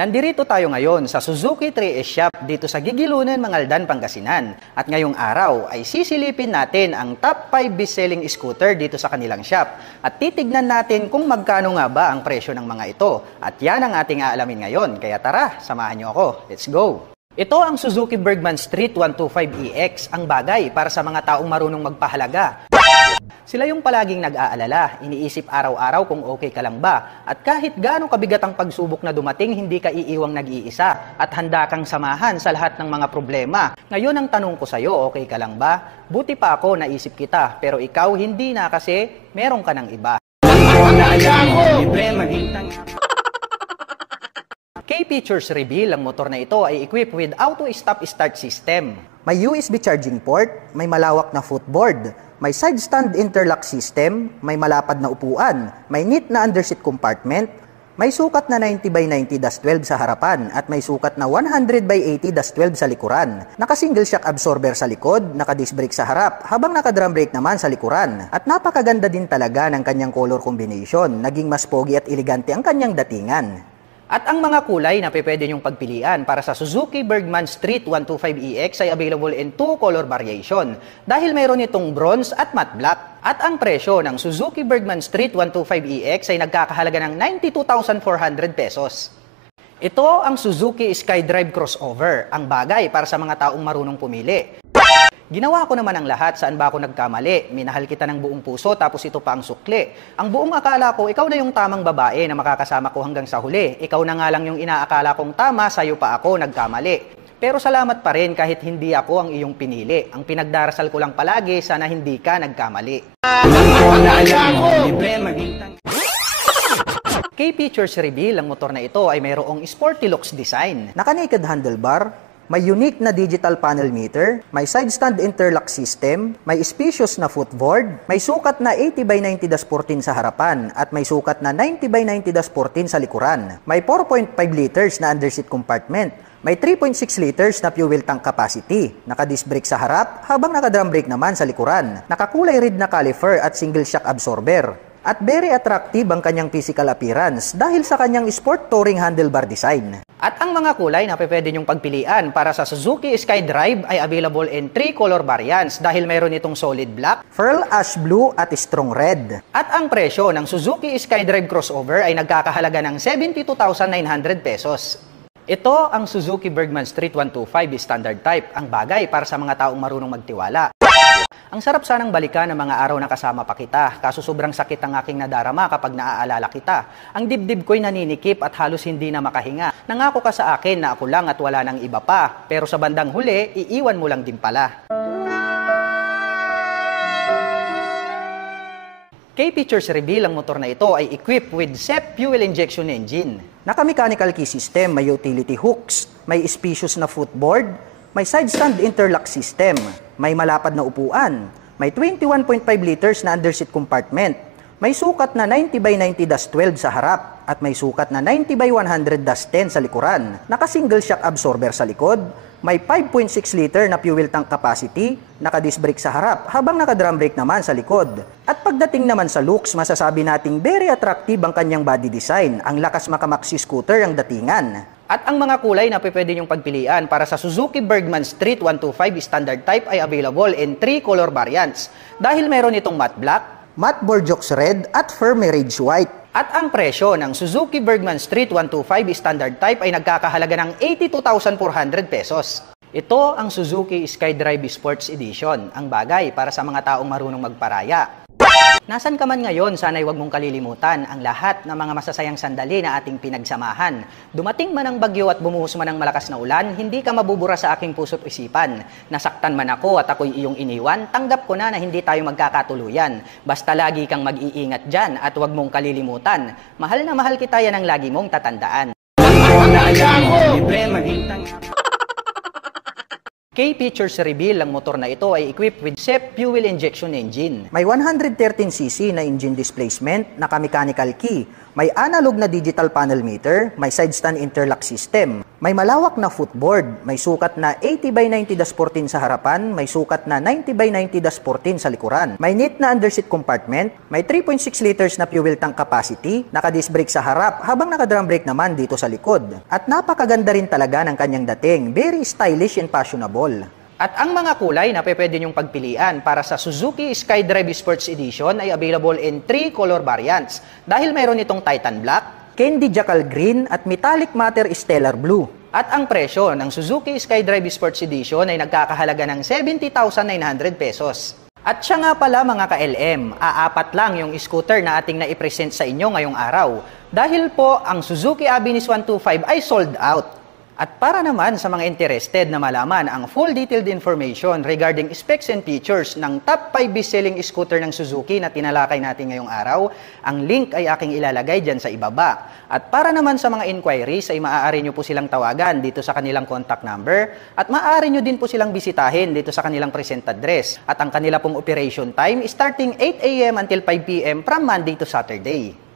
Nandito tayo ngayon sa Suzuki 3S Shop dito sa Gigilunan, Mangaldan, Pangasinan. At ngayong araw ay sisilipin natin ang top 5 best-selling scooter dito sa kanilang shop. At titignan natin kung magkano nga ba ang presyo ng mga ito. At yan ang ating aalamin ngayon. Kaya tara, samahan niyo ako. Let's go! Ito ang Suzuki Bergman Street 125EX, ang bagay para sa mga taong marunong magpahalaga. Sila yung palaging nag-aalala, iniisip araw-araw kung okay ka lang ba. At kahit gaano kabigat ang pagsubok na dumating, hindi ka iiwang nag-iisa. At handa kang samahan sa lahat ng mga problema. Ngayon ang tanong ko sa'yo, okay ka lang ba? Buti pa ako naisip kita, pero ikaw hindi na kasi meron ka ng iba. K-Features reveal, ang motor na ito ay equipped with auto stop-start system. May USB charging port, may malawak na footboard, may side stand interlock system, may malapad na upuan, may neat na underseat compartment, may sukat na 90x90-12 sa harapan at may sukat na 100x80-12 sa likuran. Naka-single shock absorber sa likod, naka-disc brake sa harap, habang naka-drum brake naman sa likuran. At napakaganda din talaga ng kanyang color combination, naging mas pogi at elegante ang kanyang datingan. At ang mga kulay na pwede nyong pagpilian para sa Suzuki Bergman Street 125EX ay available in 2 color variation dahil mayroon itong bronze at matte black. At ang presyo ng Suzuki Bergman Street 125EX ay nagkakahalaga ng 92,400 pesos. Ito ang Suzuki SkyDrive Crossover, ang bagay para sa mga taong marunong pumili. Ginawa ko naman ang lahat, saan ba ako nagkamali? Minahal kita ng buong puso tapos ito pa ang sukli. Ang buong akala ko, ikaw na yung tamang babae na makakasama ko hanggang sa huli. Ikaw na nga lang yung inaakala kong tama, sa'yo pa ako nagkamali. Pero salamat pa rin kahit hindi ako ang iyong pinili. Ang pinagdarasal ko lang palagi, sana hindi ka nagkamali. K-Features reveal, ang motor na ito ay mayroong sporty looks design. Naka-naked handlebar, may unique na digital panel meter, may side stand interlock system, may spacious na footboard, may sukat na 80x90-14 sa harapan at may sukat na 90x90-14 sa likuran. May 4.5 liters na underseat compartment, may 3.6 liters na fuel tank capacity, naka-disc brake sa harap habang naka-drum brake naman sa likuran, nakakulay red na caliper at single shock absorber. At very attractive ang kanyang physical appearance dahil sa kanyang sport touring handlebar design. At ang mga kulay na pwede nyong pagpilian para sa Suzuki SkyDrive ay available in 3 color variants dahil mayroon itong solid black, pearl ash blue at strong red. At ang presyo ng Suzuki SkyDrive Crossover ay nagkakahalaga ng 72,900 pesos. Ito ang Suzuki Bergman Street 125 standard type, ang bagay para sa mga taong marunong magtiwala. Ang sarap sanang balikan ng mga araw na kasama pa kita, kaso sobrang sakit ang aking nadarama kapag naaalala kita. Ang dibdib ko'y naninikip at halos hindi na makahinga. Nangako ka sa akin na ako lang at wala nang iba pa, pero sa bandang huli, iiwan mo lang din pala. K-Features reveal, ang motor na ito ay equipped with SEP fuel injection engine. Naka-mechanical key system, may utility hooks, may spacious na footboard, may side stand interlock system, may malapad na upuan, may 21.5 liters na underseat compartment, may sukat na 90x90-12 sa harap, at may sukat na 90x100-10 sa likuran. Naka-single shock absorber sa likod, may 5.6 liter na fuel tank capacity, naka-disc brake sa harap, habang naka-drum brake naman sa likod. At pagdating naman sa looks, masasabi nating very attractive ang kanyang body design, ang lakas makamaxi scooter ang datingan. At ang mga kulay na pwede nyong pagpilian para sa Suzuki Bergman Street 125 standard type ay available in 3 color variants dahil meron itong matte black, matte Bordeaux red at firm mirage white. At ang presyo ng Suzuki Bergman Street 125 standard type ay nagkakahalaga ng 82,400 pesos. Ito ang Suzuki SkyDrive Sports Edition, ang bagay para sa mga taong marunong magparaya. Nasaan ka man ngayon, sana'y huwag mong kalilimutan ang lahat ng mga masasayang sandali na ating pinagsamahan. Dumating man ang bagyo at bumuhos man ang malakas na ulan, hindi ka mabubura sa aking puso't isipan. Nasaktan man ako at ako'y iyong iniwan, tanggap ko na hindi tayo magkakatuluyan. Basta lagi kang mag-iingat dyan at huwag mong kalilimutan. Mahal na mahal kita, yan ang lagi mong tatandaan. K-Features reveal, ang motor na ito ay equipped with SEP fuel injection engine. May 113cc na engine displacement, naka-mechanical key, May analog na digital panel meter, may side stand interlock system, may malawak na footboard, may sukat na 80x90-14 sa harapan, may sukat na 90x90-14 sa likuran. May neat na underseat compartment, may 3.6 liters na fuel tank capacity, naka-disc brake sa harap habang naka-drum brake naman dito sa likod. At napakaganda rin talaga ng kanyang dating, very stylish and fashionable. At ang mga kulay na pwede nyong pagpilian para sa Suzuki SkyDrive Sports Edition ay available in 3 color variants dahil mayroon itong Titan Black, Candy Jackal Green at Metallic Matter Stellar Blue. At ang presyo ng Suzuki SkyDrive Sports Edition ay nagkakahalaga ng 70,900 pesos. At siya nga pala mga ka-LM, aapat lang yung scooter na ating naipresent sa inyo ngayong araw dahil po ang Suzuki Avinis 125 ay sold out. At para naman sa mga interested na malaman ang full detailed information regarding specs and features ng top 5 best-selling scooter ng Suzuki na tinalakay natin ngayong araw, ang link ay aking ilalagay dyan sa ibaba. At para naman sa mga inquiries ay maaari nyo po silang tawagan dito sa kanilang contact number at maaari nyo din po silang bisitahin dito sa kanilang present address. At ang kanila pong operation time starting 8 a.m. until 5 p.m. from Monday to Saturday.